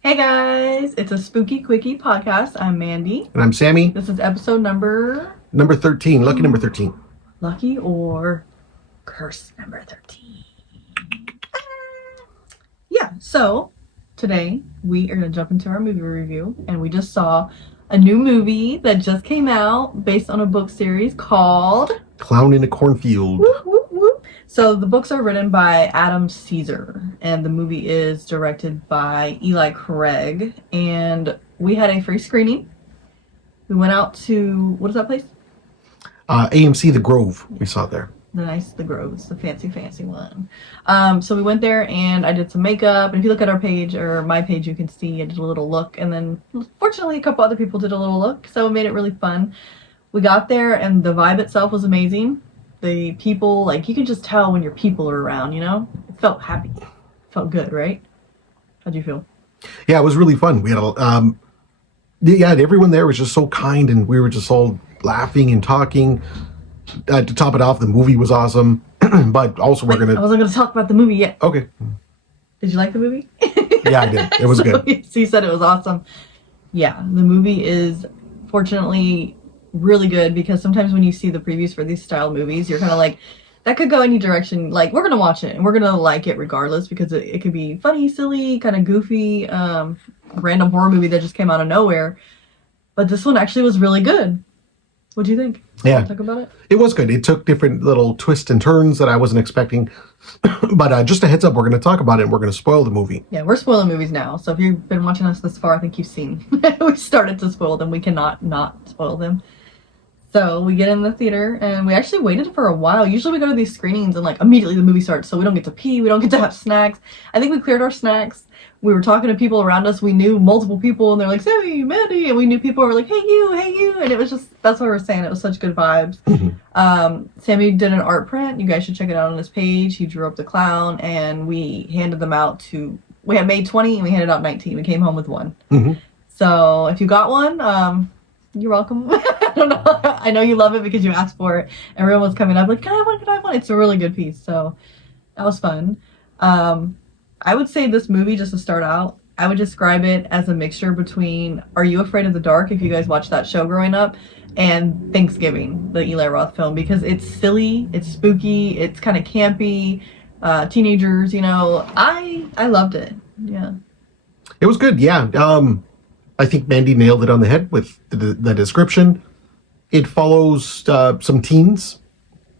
Hey guys, it's a spooky quickie podcast. I'm Mandy. And I'm Sammy. This is episode number 13. Lucky number 13. Lucky or curse number 13. Yeah, so today we are going to jump into our movie review, and we just saw a new movie that just came out based on a book series called Clown in a Cornfield. Whoop, whoop, whoop. So the books are written by Adam Caesar, and the movie is directed by Eli Craig. And we had a free screening. We went out to, what is that place? AMC The Grove. We saw it there. The Grove. It's the fancy one. So we went there, and I did some makeup. And if you look at our page, or my page, you can see I did a little look. And then, fortunately, a couple other people did a little look, so it made it really fun. We got there, and the vibe itself was amazing. The people, like, you can just tell when your people are around, you know? It felt happy. It felt good, right? How'd you feel? Yeah, it was really fun. We had, everyone there was just so kind, and we were just all laughing and talking. To top it off, the movie was awesome. But also I wasn't going to talk about the movie yet. Okay. Did you like the movie? Yeah, I did. It was good. So you said it was awesome. Yeah, the movie is, fortunately, really good, because sometimes when you see the previews for these style movies, you're kind of like, that could go any direction. Like, we're gonna watch it and we're gonna like it regardless, because it could be funny, silly, kind of goofy, random horror movie that just came out of nowhere. But this one actually was really good. What do you think? Yeah, talk about it. It was good. It took different little twists and turns that I wasn't expecting. But just a heads up, we're going to talk about it, and we're going to spoil the movie. Yeah, we're spoiling movies now. So if you've been watching us this far, I think you've seen we started to spoil them. We cannot not spoil them. So we get in the theater, and we actually waited for a while. Usually we go to these screenings and like immediately the movie starts, so we don't get to pee, we don't get to have snacks. I think we cleared our snacks. We were talking to people around us. We knew multiple people, and they're like, Sammy, Mandy, and we knew people who were like, hey you, and it was just, that's what we were saying. It was such good vibes. Mm-hmm. Sammy did an art print. You guys should check it out on his page. He drew up the clown, and we handed them out we had made 20 and we handed out 19. We came home with one. Mm-hmm. So if you got one, you're welcome. I don't know. I know you love it because you asked for it. Everyone was coming up like, can I have one? It's a really good piece. So that was fun. I would say this movie, just to start out, I would describe it as a mixture between Are You Afraid of the Dark, if you guys watched that show growing up, and Thanksgiving, the Eli Roth film, because it's silly, it's spooky, it's kind of campy, teenagers, you know. I loved it. Yeah. It was good, yeah. I think Mandy nailed it on the head with the description. It follows some teens.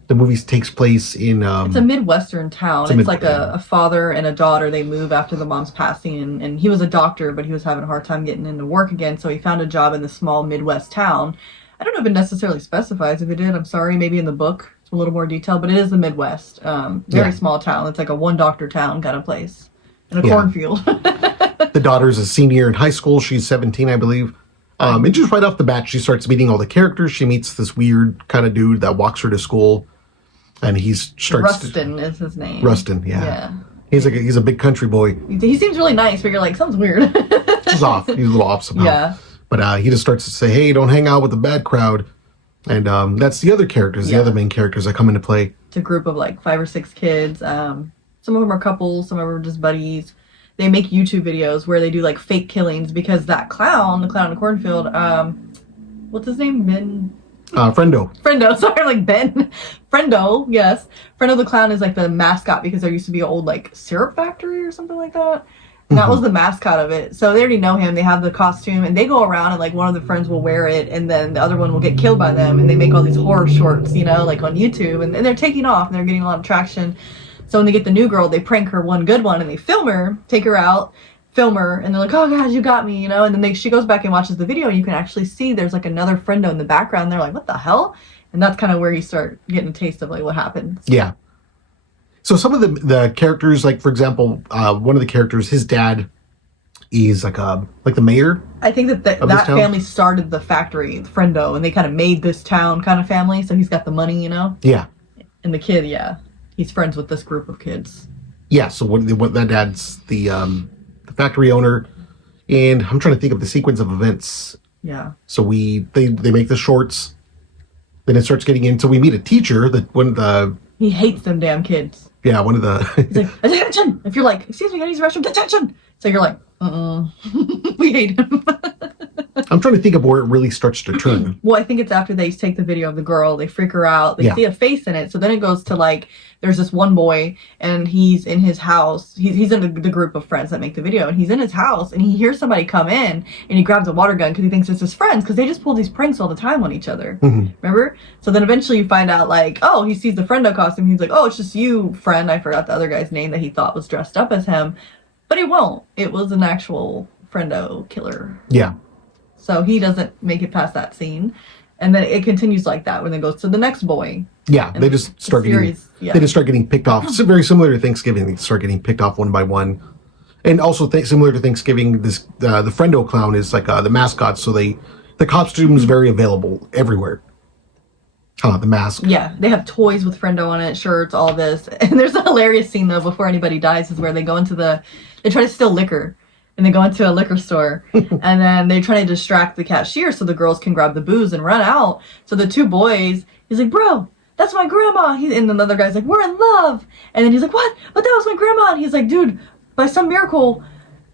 The movie takes place in... it's a Midwestern town. It's like a father and a daughter. They move after the mom's passing, and he was a doctor, but he was having a hard time getting into work again, so he found a job in this small Midwest town. I don't know if it necessarily specifies. If it did, I'm sorry. Maybe in the book it's a little more detailed, but it is the Midwest. Very small town. It's like a one-doctor town kind of place. In a cornfield. The daughter's a senior in high school. She's 17, I believe. And just right off the bat, she starts meeting all the characters. She meets this weird kind of dude that walks her to school. And Rustin is his name. Rustin, yeah. He's a big country boy. He seems really nice, but you're like, something's weird. He's off. He's a little off somehow. Yeah. But he just starts to say, hey, don't hang out with the bad crowd. And that's the other characters, the other main characters that come into play. It's a group of like 5 or 6 kids. Some of them are couples, some of them are just buddies. They make YouTube videos where they do like fake killings, because that clown, the clown in the cornfield, what's his name? Ben? Friendo, sorry, like Ben. Friendo, yes. Friendo the clown is like the mascot, because there used to be an old like syrup factory or something like that. And that was the mascot of it. So they already know him. They have the costume, and they go around, and like one of the friends will wear it, and then the other one will get killed by them, and they make all these horror shorts, you know, like on YouTube, and they're taking off, and they're getting a lot of traction. So when they get the new girl, they prank her one good one, and they film her, take her out, film her, and they're like, oh God, you got me, you know. And then she goes back and watches the video, and you can actually see there's like another friendo in the background. And they're like, what the hell? And that's kind of where you start getting a taste of like what happens. Yeah. So some of the characters, like for example, one of the characters, his dad is like the mayor. I think that family started the factory, Friendo, and they kind of made this town kind of family. So he's got the money, you know. Yeah. And the kid, he's friends with this group of kids. Yeah. So what that dad's the factory owner, and I'm trying to think of the sequence of events. Yeah. So they make the shorts. Then it starts getting in. So we meet a teacher he hates them damn kids. Yeah, one of the... He's like, attention! If you're like, excuse me, can I use the restroom? Attention! So you're like, We hate him. I'm trying to think of where it really starts to turn. Well, I think it's after they take the video of the girl, they freak her out, they see a face in it. So then it goes to like, there's this one boy and he's in his house. He's in the group of friends that make the video, and he's in his house and he hears somebody come in and he grabs a water gun because he thinks it's his friends, because they just pull these pranks all the time on each other. Remember? So then eventually you find out like, oh, he sees the friendo costume. He's like, oh, it's just you, friend. I forgot the other guy's name that he thought was dressed up as him, but he won't. It was an actual friendo killer. Yeah. So he doesn't make it past that scene. And then it continues like that when it goes to the next boy. Yeah, they just start getting picked off. It's very similar to Thanksgiving. They start getting picked off one by one. And also similar to Thanksgiving, this the friendo clown is like the mascot, so the costume is very available everywhere. The mask. Yeah, they have toys with friendo on it, shirts, all this. And there's a hilarious scene though before anybody dies is where they go into they try to steal liquor. And they go into a liquor store, and then they try to distract the cashier so the girls can grab the booze and run out. So the two boys, he's like, bro, that's my grandma. And then the other guy's like, we're in love. And then he's like, what? But that was my grandma. And he's like, dude, by some miracle,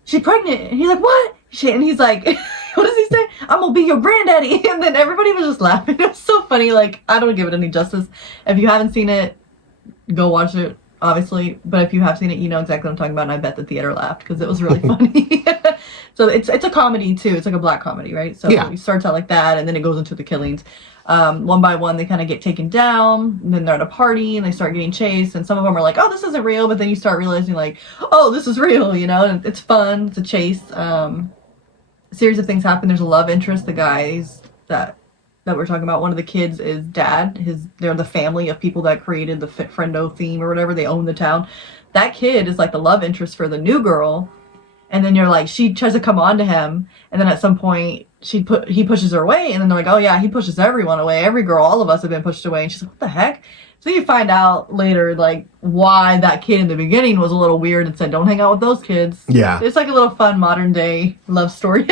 she's pregnant. And he's like, what? And he's like, what does he say? I'm going to be your granddaddy. And then everybody was just laughing. It was so funny. Like, I don't give it any justice. If you haven't seen it, go watch it. Obviously, but if you have seen it, you know exactly what I'm talking about, and I bet the theater laughed because it was really funny. So it's a comedy too. It's like a black comedy, right? So it starts out like that, and then it goes into the killings. One by one, they kind of get taken down, and then they're at a party, and they start getting chased, and some of them are like, oh, this isn't real, but then you start realizing like, oh, this is real, you know, and it's fun. It's a chase. A series of things happen. There's a love interest. The guys that we're talking about, one of the kids is dad. They're the family of people that created the friendo theme or whatever. They own the town. That kid is like the love interest for the new girl, and then you're like, she tries to come on to him, and then at some point he pushes her away, and then they're like, oh yeah, he pushes everyone away. Every girl, all of us have been pushed away, and she's like, what the heck? So you find out later like why that kid in the beginning was a little weird and said, don't hang out with those kids. Yeah, it's like a little fun modern day love story.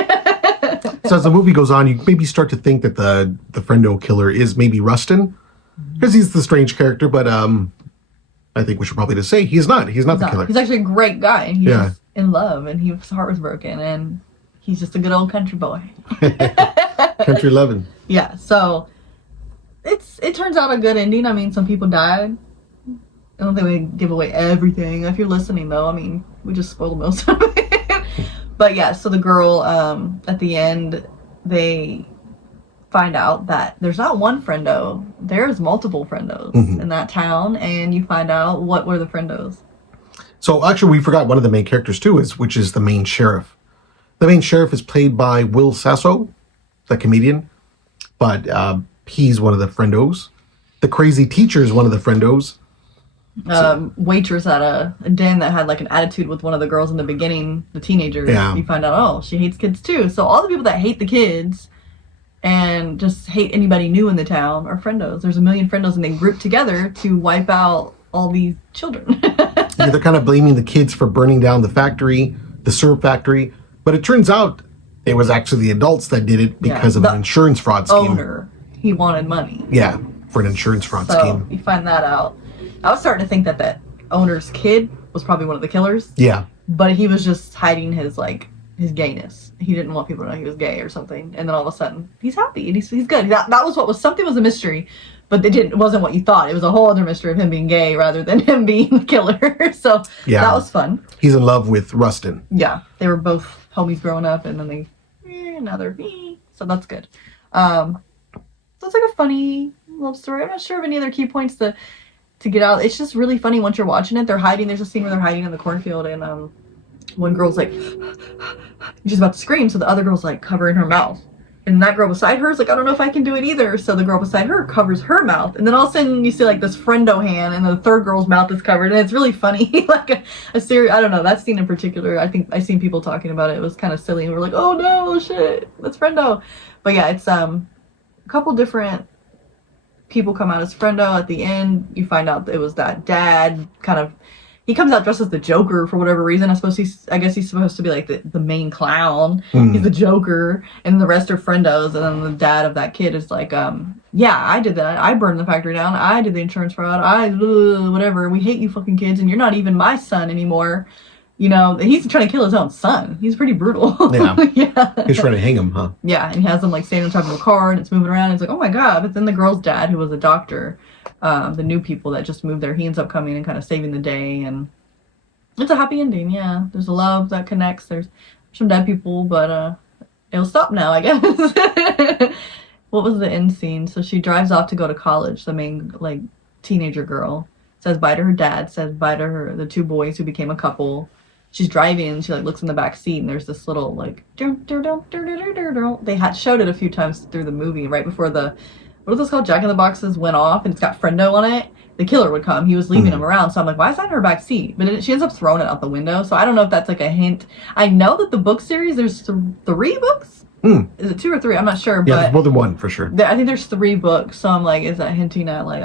So as the movie goes on, you maybe start to think that the friendo killer is maybe Rustin, because he's the strange character. But I think we should probably just say he's not. He's not the killer. He's actually a great guy. He's just in love, and his heart was broken, and he's just a good old country boy. Country loving. Yeah. So it turns out a good ending. I mean, some people died. I don't think we give away everything. If you're listening, though, I mean, we just spoiled most of it. But yeah, so the girl, at the end, they find out that there's not one friendo. There's multiple friendos in that town, and you find out what were the friendos. So actually, we forgot one of the main characters too, which is the main sheriff. The main sheriff is played by Will Sasso, the comedian, but he's one of the friendos. The crazy teacher is one of the friendos. Waitress at a den that had like an attitude with one of the girls in the beginning, the teenagers. You find out, oh, she hates kids too. So all the people that hate the kids and just hate anybody new in the town are friendos. There's a million friendos, and they group together to wipe out all these children. Yeah, they're kind of blaming the kids for burning down the factory, the syrup factory, but it turns out it was actually the adults that did it because of an insurance fraud scheme. Owner, he wanted money. Yeah, for an insurance fraud scheme. You find that out. I was starting to think that owner's kid was probably one of the killers. Yeah. But he was just hiding his gayness. He didn't want people to know he was gay or something. And then all of a sudden, he's happy and he's good. That was something was a mystery, but it wasn't what you thought. It was a whole other mystery of him being gay rather than him being the killer. So that was fun. He's in love with Rustin. Yeah. They were both homies growing up, and then now they're so that's good. So it's like a funny love story. I'm not sure of any other key points to get out. It's just really funny once you're watching it. They're hiding. There's a scene where they're hiding in the cornfield, and one girl's like, she's about to scream, so the other girl's like covering her mouth. And that girl beside her is like, I don't know if I can do it either. So the girl beside her covers her mouth. And then all of a sudden you see like this friendo hand, and the third girl's mouth is covered. And it's really funny. Like a series, I don't know, that scene in particular, I think I've seen people talking about it. It was kind of silly. And we're like, oh no, shit, that's friendo. But yeah, it's a couple different people come out as friendo. At the end, you find out that it was that dad kind of, he comes out dressed as the Joker for whatever reason. I guess he's supposed to be like the main clown. He's the Joker, and the rest are friendos. And then the dad of that kid is like, yeah, I did that. I burned the factory down. I did the insurance fraud. Whatever. We hate you fucking kids, and you're not even my son anymore. You know, he's trying to kill his own son. He's pretty brutal. Yeah. Yeah. He's trying to hang him, huh? Yeah, and he has him like standing on top of a car and it's moving around. And it's like, oh my god! But then the girl's dad, who was a doctor, the new people that just moved there, he ends up coming and kind of saving the day, and it's a happy ending. Yeah, there's a love that connects. There's some dead people, but it'll stop now, I guess. What was the end scene? So she drives off to go to college. The main like teenager girl says bye to her dad. Says bye to the two boys who became a couple. She's driving and she like looks in the back seat and there's this little like they had showed it a few times through the movie right before the what is this called, Jack in the Boxes went off and it's got Friendo on it. The killer would come. He was leaving him around, so I'm like, why is that in her back seat? But she ends up throwing it out the window. So I don't know if that's like a hint. I know that the book series, there's 3 books. Is it 2 or 3? I'm not sure. Yeah, but there's more than 1 for sure. I think there's 3 books. So I'm like, is that hinting at like,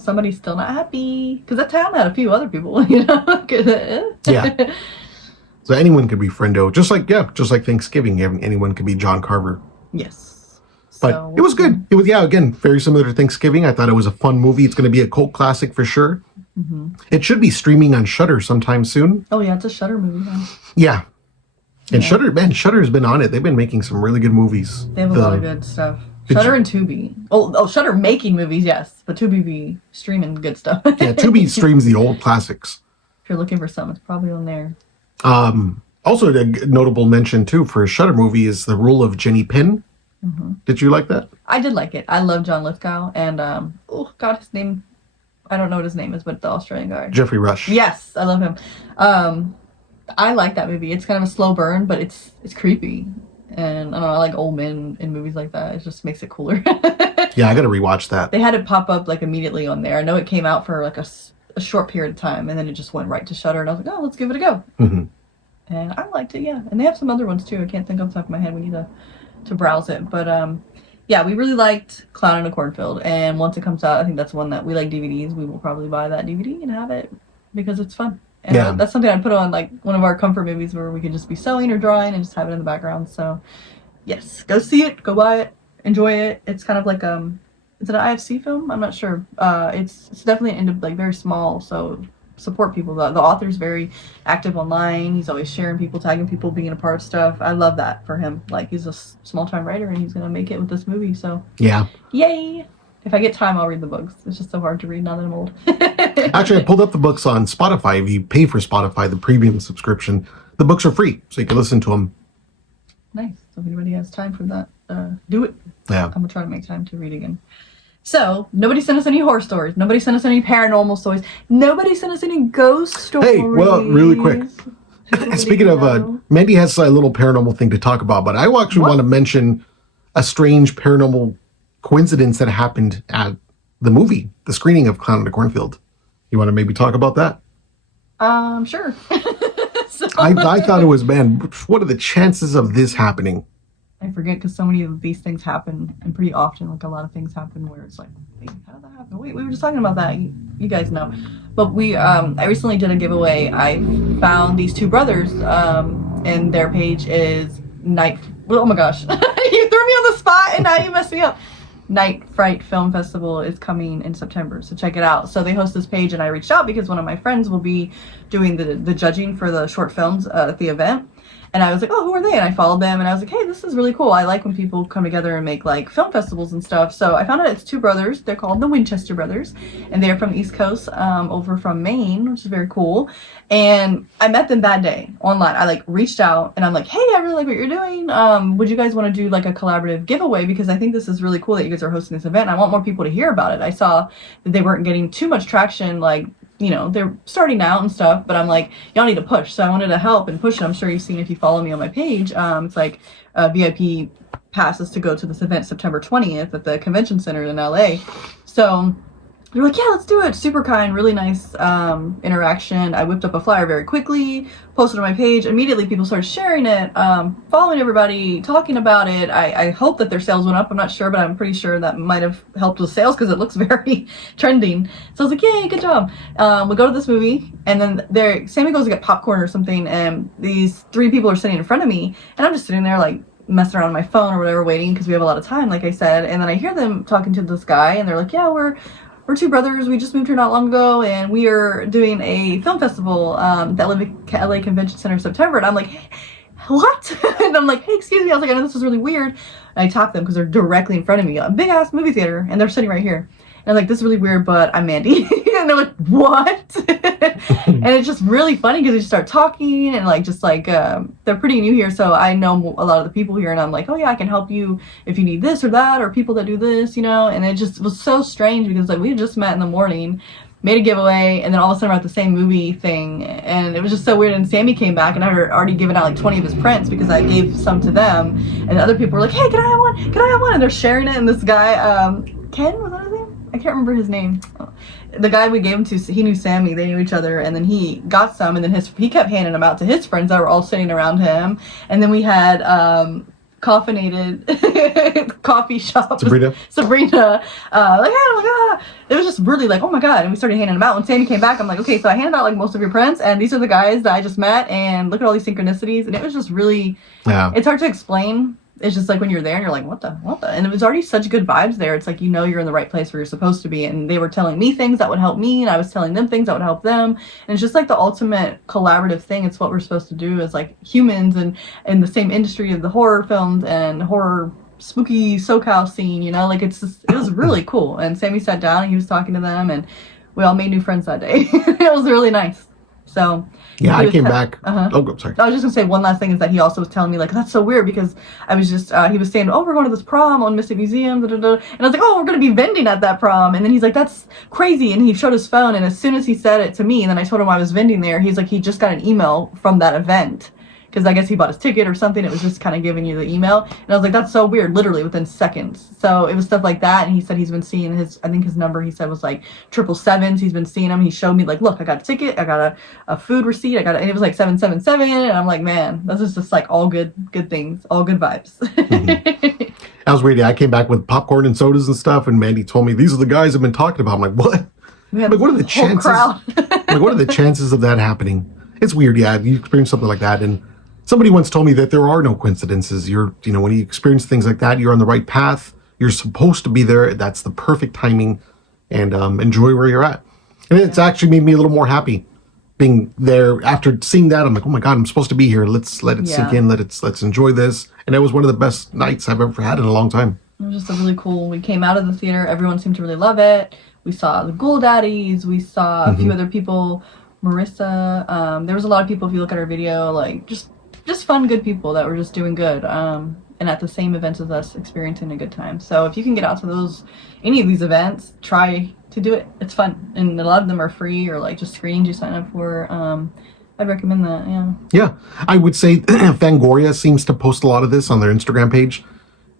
somebody's still not happy? Because that town had a few other people, you know. Yeah. So anyone could be Friendo, just like Thanksgiving. Anyone could be John Carver. Yes. But so, it was good. It was, again, very similar to Thanksgiving. I thought it was a fun movie. It's going to be a cult classic for sure. Mm-hmm. It should be streaming on Shudder sometime soon. Oh yeah, it's a Shudder movie. Huh? Yeah. And Shudder's been on it. They've been making some really good movies. They have a lot of good stuff. Shudder and Tubi. Oh, Shudder making movies, yes, but Tubi be streaming good stuff. Yeah, Tubi streams the old classics. If you're looking for something, it's probably on there. Also, a notable mention too for a Shudder movie is the role of Jenny Pin. Mm-hmm. Did you like that? I did like it. I love John Lithgow and his name. I don't know what his name is, but the Australian guy. Jeffrey Rush. Yes, I love him. I like that movie. It's kind of a slow burn, but it's creepy. And I don't know, I like old men in movies like that. It just makes it cooler. Yeah, I gotta rewatch that. They had it pop up like immediately on there. I know it came out for like a short period of time, and then it just went right to Shudder, and I was like, oh, let's give it a go. Mm-hmm. And I liked it, yeah. And they have some other ones too. I can't think off the top of my head. We need to browse it. But yeah, we really liked Clown in a Cornfield. And once it comes out, I think that's one that we like DVDs. We will probably buy that DVD and have it because it's fun. And yeah. That's something I'd put on like one of our comfort movies where we could just be sewing or drawing and just have it in the background. So yes, go see it, go buy it, enjoy it. It's kind of like is it an IFC film? I'm not sure. It's definitely like very small, so support people. The author's very active online. He's always sharing people, tagging people, being a part of stuff. I love that for him. Like he's a small time writer and he's gonna make it with this movie. So yeah, yay! If I get time, I'll read the books. It's just so hard to read now that I'm old. Actually, I pulled up the books on Spotify. If you pay for Spotify, the premium subscription, the books are free, so you can listen to them. Nice. So if anybody has time for that, do it. Yeah. I'm going to try to make time to read again. So, nobody sent us any horror stories. Nobody sent us any paranormal stories. Nobody sent us any ghost stories. Hey, well, really quick. Speaking of, Mandy has a little paranormal thing to talk about, but I actually want to mention a strange paranormal coincidence that happened at the movie, the screening of Clown in the Cornfield. You want to maybe talk about that? Sure. I thought it was, man, what are the chances of this happening? I forget because so many of these things happen, and pretty often, like a lot of things happen where it's like, wait, how did that happen? Wait, we were just talking about that. You guys know. But I recently did a giveaway. I found these 2 brothers, and their page is oh my gosh. You threw me on the spot and now you messed me up. Night Fright Film Festival is coming in September, so check it out. So they host this page and I reached out because one of my friends will be doing the judging for the short films at the event. And I was like, oh, who are they? And I followed them and I was like, hey, this is really cool. I like when people come together and make like film festivals and stuff. So I found out it's 2 brothers. They're called the Winchester Brothers and they're from the East Coast, over from Maine, which is very cool. And I met them that day online. I like reached out and I'm like, hey, I really like what you're doing. Would you guys want to do like a collaborative giveaway? Because I think this is really cool that you guys are hosting this event. I want more people to hear about it. I saw that they weren't getting too much traction, like, you know, they're starting out and stuff, but I'm like, y'all need to push. So I wanted to help and push it. I'm sure you've seen if you follow me on my page. It's like VIP passes to go to this event September 20th at the convention center in LA. So they're like, yeah, let's do it. Super kind, really nice interaction. I whipped up a flyer very quickly, posted on my page. Immediately people started sharing it, following everybody, talking about it. I hope that their sales went up. I'm not sure, but I'm pretty sure that might have helped with sales because it looks very trending. So I was like, yay, good job. We go to this movie and then Sammy goes to get popcorn or something and these 3 people are sitting in front of me and I'm just sitting there like messing around on my phone or whatever waiting because we have a lot of time, like I said. And then I hear them talking to this guy and they're like, yeah, we're we're two brothers. We just moved here not long ago, and we are doing a film festival at LA Convention Center in September. And I'm like, what? And I'm like, hey, excuse me. I was like, I know this is really weird. And I tapped them because they're directly in front of me, a big ass movie theater, and they're sitting right here. And I'm like, this is really weird, but I'm Mandy. And they're like, what? And it's just really funny because we just start talking and like, just like, they're pretty new here. So I know a lot of the people here, and I'm like, oh yeah, I can help you if you need this or that, or people that do this, you know? And it just was so strange because like we just met in the morning, made a giveaway, and then all of a sudden we're at the same movie thing, and it was just so weird. And Sammy came back, and I had already given out like 20 of his prints because I gave some to them, and other people were like, hey, can I have one? Can I have one? And they're sharing it, and this guy, Ken, was that his name? I can't remember his name. The guy we gave him to, he knew Sammy, they knew each other, and then he got some, and then he kept handing them out to his friends that were all sitting around him. And then we had caffeinated coffee shop. Sabrina. Like, oh my god. It was just really like, oh my god. And we started handing them out. When Sammy came back, I'm like, okay, so I handed out like most of your prints, and these are the guys that I just met, and look at all these synchronicities. And it was just really, it's hard to explain. It's just like when you're there and you're like, what the? And it was already such good vibes there. It's like, you know, you're in the right place where you're supposed to be. And they were telling me things that would help me, and I was telling them things that would help them. And it's just like the ultimate collaborative thing. It's what we're supposed to do as like humans and in the same industry of the horror films and horror spooky SoCal scene, you know, like it was really cool. And Sammy sat down and he was talking to them, and we all made new friends that day. It was really nice. So yeah, I came back. Oh, sorry. I was just gonna say one last thing is that he also was telling me like, that's so weird because I was just he was saying, oh, we're going to this prom on Mystic Museum, da, da, da. And I was like, oh, we're gonna be vending at that prom. And then he's like, that's crazy. And he showed his phone, and as soon as he said it to me, and then I told him I was vending there, he's like, he just got an email from that event. Because I guess he bought his ticket or something. It was just kind of giving you the email. And I was like, that's so weird, literally within seconds. So it was stuff like that. And he said he's been seeing I think his number, he said was like 777s. He's been seeing them. He showed me like, look, I got a ticket. I got a food receipt. And it was like 777. And I'm like, man, this is just like all good things, all good vibes. Mm-hmm. That was weird. I came back with popcorn and sodas and stuff. And Mandy told me, these are the guys I've been talking about. I'm like, what? I'm like, what are the chances? Like, what are the chances of that happening? It's weird. Yeah. You experience something like that. And somebody once told me that there are no coincidences. When you experience things like that, you're on the right path. You're supposed to be there. That's the perfect timing, and enjoy where you're at. And it's actually made me a little more happy being there after seeing that. I'm like, oh my god, I'm supposed to be here. Let's let it sink in. Let's enjoy this. And it was one of the best nights I've ever had in a long time. It was just a really cool. We came out of the theater. Everyone seemed to really love it. We saw the Ghoul Daddies. We saw a few other people. Marissa. There was a lot of people. If you look at our video, like just fun, good people that were just doing good, and at the same events as us, experiencing a good time. So if you can get out to any of these events, try to do it. It's fun, and a lot of them are free or like just screenings you sign up for. I'd recommend that. Yeah, I would say Fangoria seems to post a lot of this on their Instagram page.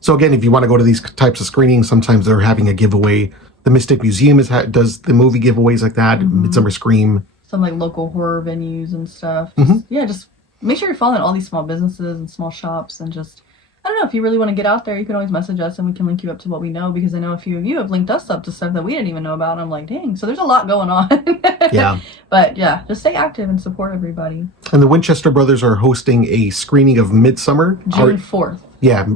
So again, if you want to go to these types of screenings, sometimes they're having a giveaway. The Mystic Museum does the movie giveaways like that. Midsummer Scream. Some like local horror venues and stuff. Just make sure you're following all these small businesses and small shops, and just, I don't know, if you really want to get out there, you can always message us and we can link you up to what we know, because I know a few of you have linked us up to stuff that we didn't even know about, and I'm like, dang, so there's a lot going on. Yeah. But yeah, just stay active and support everybody. And the Winchester brothers are hosting a screening of Midsummer. June 4th. Yeah,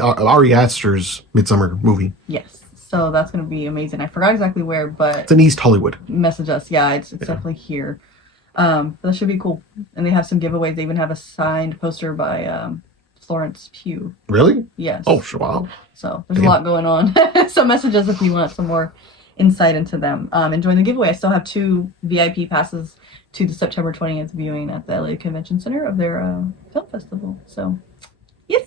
Ari Aster's Midsummer movie. Yes. So that's going to be amazing. I forgot exactly where, but... It's in East Hollywood. Message us. Yeah, it's definitely here. But that should be cool. And they have some giveaways. They even have a signed poster by Florence Pugh. Really? Yes. Oh, wow. So there's a lot going on. So message us if you want some more insight into them. And join the giveaway. I still have 2 VIP passes to the September 20th viewing at the LA Convention Center of their film festival. So, yes.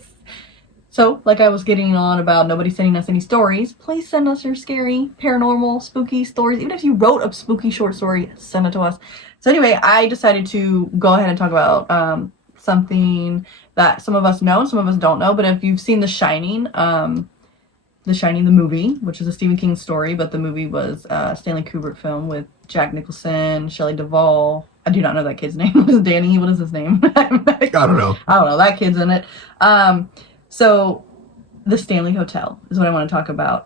So, like I was getting on about nobody sending us any stories, please send us your scary, paranormal, spooky stories. Even if you wrote a spooky short story, send it to us. So anyway, I decided to go ahead and talk about something that some of us know and some of us don't know. But if you've seen The Shining, the movie, which is a Stephen King story, but the movie was a Stanley Kubrick film with Jack Nicholson, Shelley Duvall. I do not know that kid's name. What is Danny? What is his name? I don't know. That kid's in it. So, the Stanley Hotel is what I want to talk about.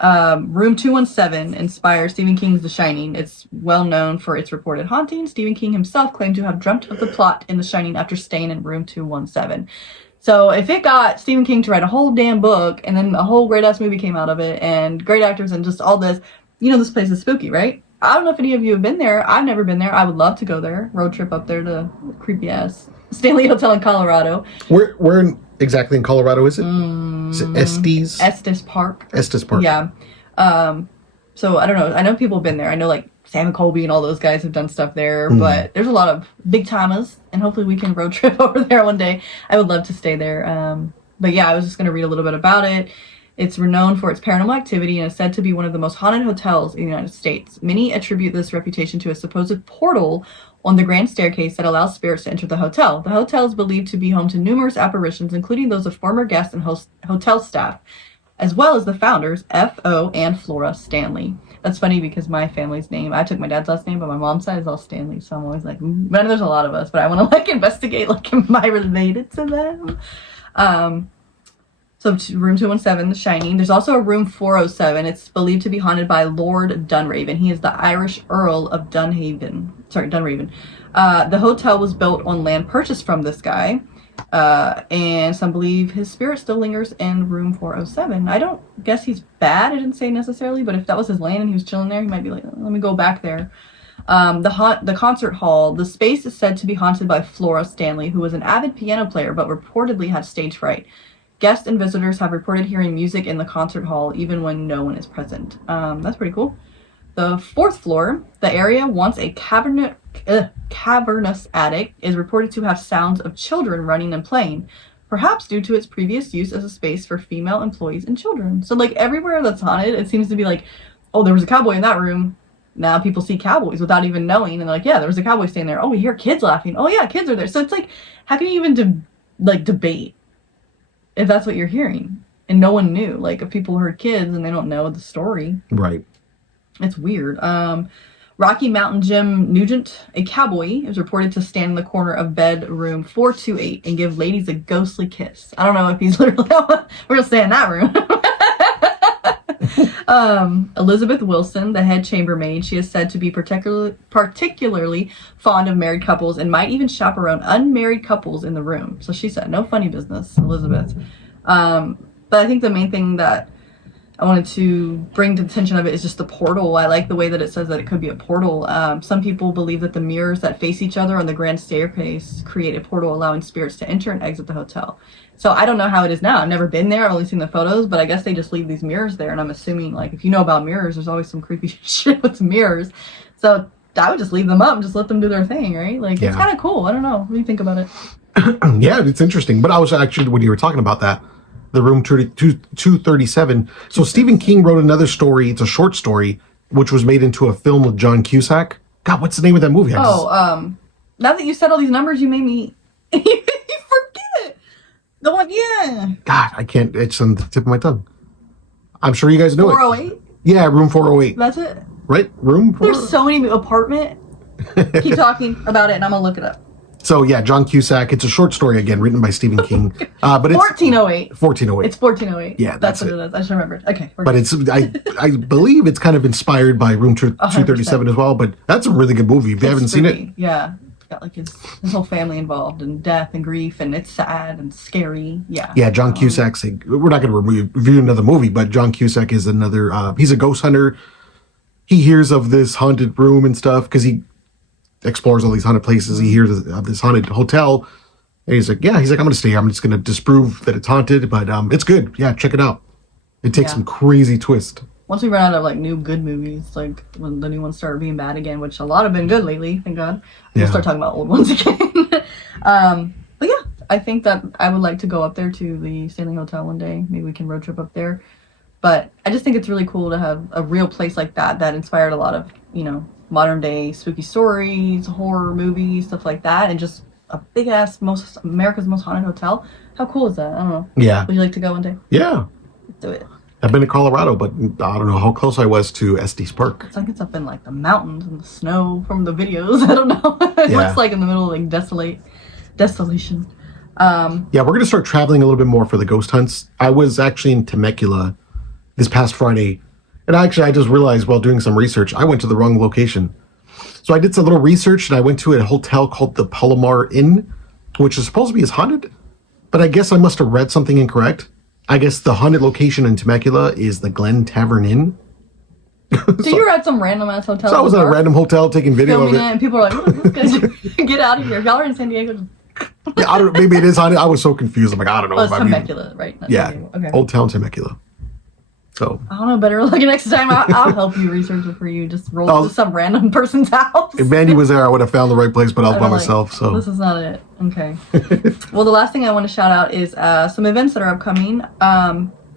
Room 217 inspired Stephen King's The Shining. It's well known for its reported haunting. Stephen King himself claimed to have dreamt of the plot in The Shining after staying in room 217. So, if it got Stephen King to write a whole damn book, and then a whole great-ass movie came out of it, and great actors and just all this, You know this place is spooky, right? I don't know if any of you have been there. I've never been there. I would love to go there. Road trip up there to creepy ass Stanley Hotel in Colorado. Where exactly in Colorado is it? Is it Estes? Estes Park. Estes Park. Yeah. So I don't know. I know people have been there. I know like Sam and Colby and all those guys have done stuff there, but there's a lot of big timers, and hopefully we can road trip over there one day. I would love to stay there. But yeah, I was just going to read a little bit about it. It's renowned for its paranormal activity and is said to be one of the most haunted hotels in the United States. Many attribute this reputation to a supposed portal on the grand staircase that allows spirits to enter the hotel. The hotel is believed to be home to numerous apparitions, including those of former guests and hotel staff, as well as the founders, F.O. and Flora Stanley. That's funny because my family's name, I took my dad's last name, but my mom's side is all Stanley, so I'm always like, man, there's a lot of us, but I want to like investigate, like, am I related to them? So room 217, The Shining. There's also a room 407. It's believed to be haunted by Lord Dunraven. He is the Irish Earl of Dunraven. The hotel was built on land purchased from this guy. And some believe his spirit still lingers in room 407. I don't guess he's bad. I didn't say necessarily, but if that was his land and he was chilling there, he might be like, let me go back there. The concert hall. The space is said to be haunted by Flora Stanley, who was an avid piano player but reportedly had stage fright. Guests and visitors have reported hearing music in the concert hall even when no one is present. That's pretty cool. The fourth floor, the area, once a cavernous attic, is reported to have sounds of children running and playing, perhaps due to its previous use as a space for female employees and children. So, like, everywhere that's haunted, it seems to be like, oh, there was a cowboy in that room. Now people see cowboys without even knowing, and they're like, yeah, there was a cowboy staying there. Oh, we hear kids laughing. Oh, yeah, kids are there. So it's like, how can you even, debate if that's what you're hearing? And no one knew. Like, if people heard kids and they don't know the story. Right. It's weird. Rocky Mountain Jim Nugent, a cowboy, is reported to stand in the corner of bedroom 428 and give ladies a ghostly kiss. I don't know if he's literally... We're going to stay in that room. Elizabeth Wilson, the head chambermaid, she is said to be particularly fond of married couples and might even chaperone unmarried couples in the room. So she said, no funny business, Elizabeth. But I think the main thing that I wanted to bring to the attention of it is just the portal. I like the way that it says that it could be a portal. Some people believe that the mirrors that face each other on the grand staircase create a portal allowing spirits to enter and exit the hotel. So I don't know how it is now. I've never been there. I've only seen the photos, but I guess they just leave these mirrors there. And I'm assuming, like, if you know about mirrors, there's always some creepy shit with mirrors. So I would just leave them up and just let them do their thing, right? Like, It's kind of cool. I don't know. What do you think about it? Yeah, it's interesting. But I was actually, when you were talking about that, the room 237. So Stephen King wrote another story. It's a short story, which was made into a film with John Cusack. God, what's the name of that movie? Now that you said all these numbers, you made me forget. The one, yeah. God, I can't. It's on the tip of my tongue. I'm sure you guys know 408? it. Yeah, room 408. That's it? Right? Room 408. There's so many apartment. Keep talking about it and I'm going to look it up. So yeah, John Cusack. It's a short story again, written by Stephen King. But it's 1408. 1408. It's 1408. Yeah, that's what it is. I just remembered. Okay. But it's I believe it's kind of inspired by Room 237 as well. But that's a really good movie. If you haven't seen it, yeah, it's got like his whole family involved and death and grief, and it's sad and scary. Yeah. Yeah, John Cusack's. We're not going to review another movie, but John Cusack is another. He's a ghost hunter. He hears of this haunted room and stuff because he explores all these haunted places. He hears of this haunted hotel, and he's like, I'm going to stay here. I'm just going to disprove that it's haunted, but it's good. Yeah, check it out. It takes some crazy twist. Once we run out of like new good movies, like when the new ones started being bad again, which a lot have been good lately, thank God, we'll start talking about old ones again. But yeah, I think that I would like to go up there to the Stanley Hotel one day. Maybe we can road trip up there. But I just think it's really cool to have a real place like that inspired a lot of, modern day spooky stories, horror movies, stuff like that, and just a big ass America's most haunted hotel. How cool is that? I don't know. Yeah. Would you like to go one day? Yeah. Let's do it. I've been to Colorado, but I don't know how close I was to Estes Park. It's like it's up in like the mountains and the snow from the videos. I don't know. It looks like in the middle of like desolation. Yeah, we're going to start traveling a little bit more for the ghost hunts. I was actually in Temecula this past Friday. And I just realized while doing some research, I went to the wrong location. So I did some little research and I went to a hotel called the Palomar Inn, which is supposed to be as haunted. But I guess I must have read something incorrect. I guess the haunted location in Temecula is the Glen Tavern Inn. So you were at some random ass hotel. So I was at a random hotel taking video of it. And people were like, "What is this guy? Get out of here! If y'all are in San Diego." Yeah, I don't. Maybe it is on it. I was so confused. I'm like, I don't know. Oh, it's Temecula, right? Not yeah. Okay. Old Town Temecula. So I don't know. Better luck next time. I'll help you research it for you. Just roll to some random person's house. If Mandy was there, I would have found the right place, but I was by myself. So this is not it. Okay. Well, the last thing I want to shout out is some events that are upcoming.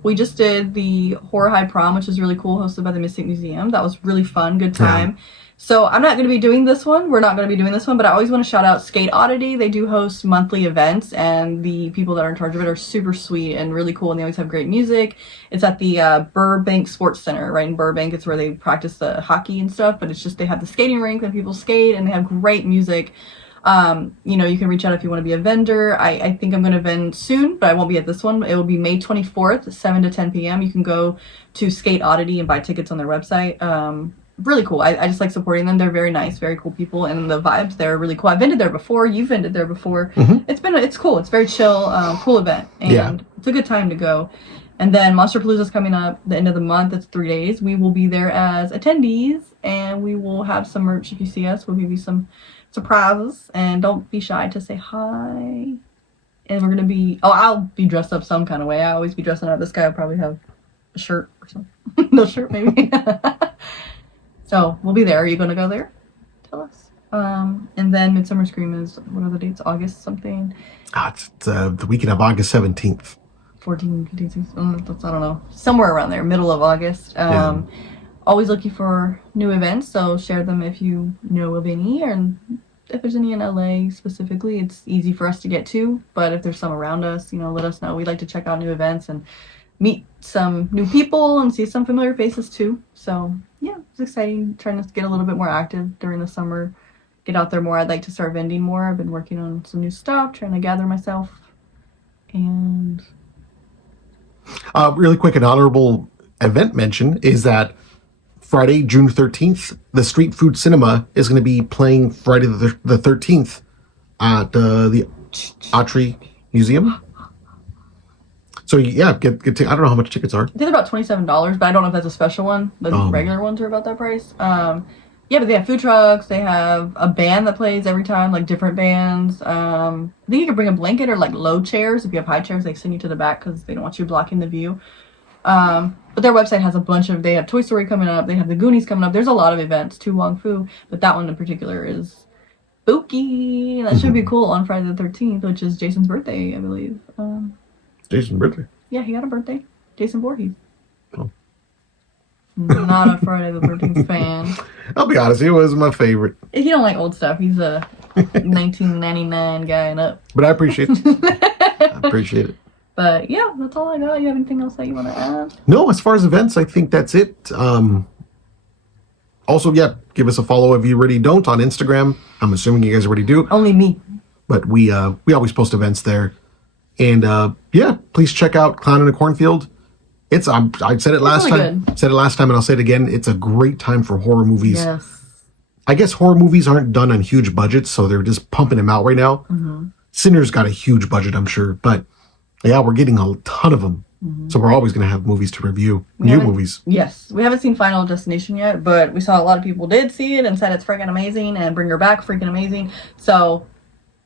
We just did the Horror High Prom, which is really cool, hosted by the Mystic Museum. That was really fun, good time. Yeah. So I'm not going to be doing this one. We're not going to be doing this one, but I always want to shout out Skate Oddity. They do host monthly events, and the people that are in charge of it are super sweet and really cool, and they always have great music. It's at the Burbank Sports Center, right in Burbank. It's where they practice the hockey and stuff, but it's just they have the skating rink and people skate, and they have great music. You know, you can reach out if you want to be a vendor. I think I'm going to vend soon, but I won't be at this one. It will be May 24th, 7 to 10 p.m. You can go to Skate Oddity and buy tickets on their website. Really cool. I just like supporting them. They're very nice, very cool people, and the vibes there are really cool. I've vended there before. You've vended there before. Mm-hmm. It's cool. It's very chill, cool event, and it's a good time to go. And then Monster Palooza is coming up the end of the month. It's 3 days. We will be there as attendees, and we will have some merch. If you see us, we'll give you some surprises, and don't be shy to say hi. And we're gonna be I'll be dressed up some kind of way. I always be dressing up. This guy will probably have a shirt or something. No shirt maybe. So we'll be there. Are you gonna go there? Tell us. And then Midsummer Scream is, what are the dates? August something? It's the weekend of August 17th. 14, 15, 16, I don't know. Somewhere around there, middle of August. Always looking for new events, so share them if you know of any, and if there's any in LA specifically. It's easy for us to get to, but if there's some around us, you know, let us know. We'd like to check out new events and meet some new people and see some familiar faces too. So yeah, it's exciting, trying to get a little bit more active during the summer, get out there more. I'd like to start vending more. I've been working on some new stuff, trying to gather myself. And really quick, an honorable event mention is that Friday, June 13th, the Street Food Cinema is going to be playing Friday the 13th at the Autry Museum. So yeah, get I don't know how much tickets are. They're about $27, but I don't know if that's a special one. The regular ones are about that price. Yeah, but they have food trucks. They have a band that plays every time, like different bands. I think you can bring a blanket or like low chairs. If you have high chairs, they send you to the back because they don't want you blocking the view. But their website has a bunch of, they have Toy Story coming up. They have the Goonies coming up. There's a lot of events, To Wong Fu, but that one in particular is spooky. That should be cool on Friday the 13th, which is Jason's birthday, I believe. Jason's birthday? Yeah, he got a birthday. Jason Voorhees. Oh. Not a Friday the 13th fan. I'll be honest, he was my favorite. He don't like old stuff. He's a 1999 guy and up. But I appreciate it. But yeah, that's all I got. You have anything else that you want to add? No, as far as events, I think that's it. Also, yeah, give us a follow if you already don't on Instagram. I'm assuming you guys already do. Only me. But we always post events there. And yeah, please check out Clown in a Cornfield. I said it last time. Said it last time, and I'll say it again. It's a great time for horror movies. Yes. I guess horror movies aren't done on huge budgets, so they're just pumping them out right now. Mm-hmm. Sinner's got a huge budget, I'm sure, but yeah, we're getting a ton of them. Mm-hmm. So we're always going to have movies to review, new movies. Yes, we haven't seen Final Destination yet, but we saw a lot of people did see it and said it's freaking amazing, and Bring Her Back freaking amazing. So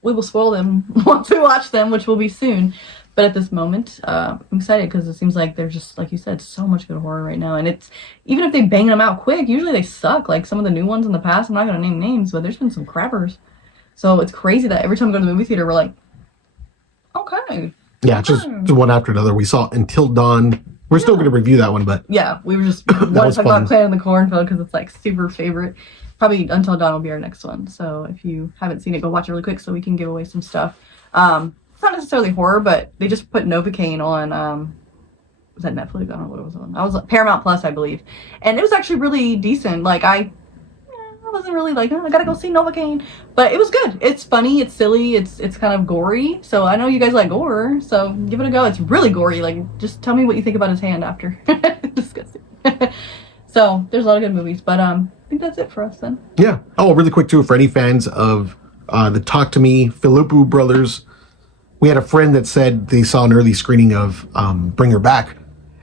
we will spoil them once we watch them, which will be soon. But at this moment, I'm excited because it seems like there's just, like you said, so much good horror right now. And it's, even if they bang them out quick, usually they suck. Like some of the new ones in the past, I'm not going to name names, but there's been some crappers. So it's crazy that every time we go to the movie theater, we're like, okay. Yeah, just one after another. We saw Until Dawn. We're still going to review that one, but... Yeah, we were just want to talk about Clan in the Cornfield because it's like super favorite. Probably Until Dawn will be our next one. So if you haven't seen it, go watch it really quick so we can give away some stuff. It's not necessarily horror, but they just put Novocaine on, was that Netflix? I don't know what it was on. I was Paramount Plus, I believe. And it was actually really decent. Like, I wasn't really like, oh, I gotta go see Novocaine. But it was good. It's funny, it's silly, it's kind of gory. So I know you guys like gore, so give it a go. It's really gory. Like, just tell me what you think about his hand after. Disgusting. So, there's a lot of good movies, but I think that's it for us then. Yeah. Oh, really quick too, for any fans of the Talk to Me Philippou brothers, we had a friend that said they saw an early screening of Bring Her Back,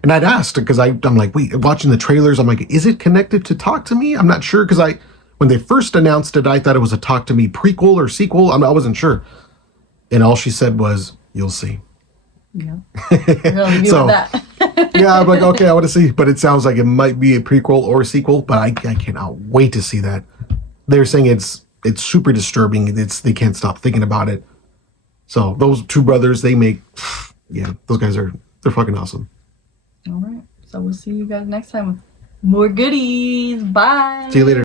And I'd asked because I'm like, wait, watching the trailers, I'm like, is it connected to Talk to Me? I'm not sure because when they first announced it, I thought it was a Talk to Me prequel or sequel. I wasn't sure. And all she said was, "You'll see." Yeah. So yeah, I'm like, okay, I want to see, but it sounds like it might be a prequel or a sequel. But I cannot wait to see that. They're saying it's super disturbing. They can't stop thinking about it. So those two brothers, those guys they're fucking awesome. All right. So we'll see you guys next time with more goodies. Bye. See you later.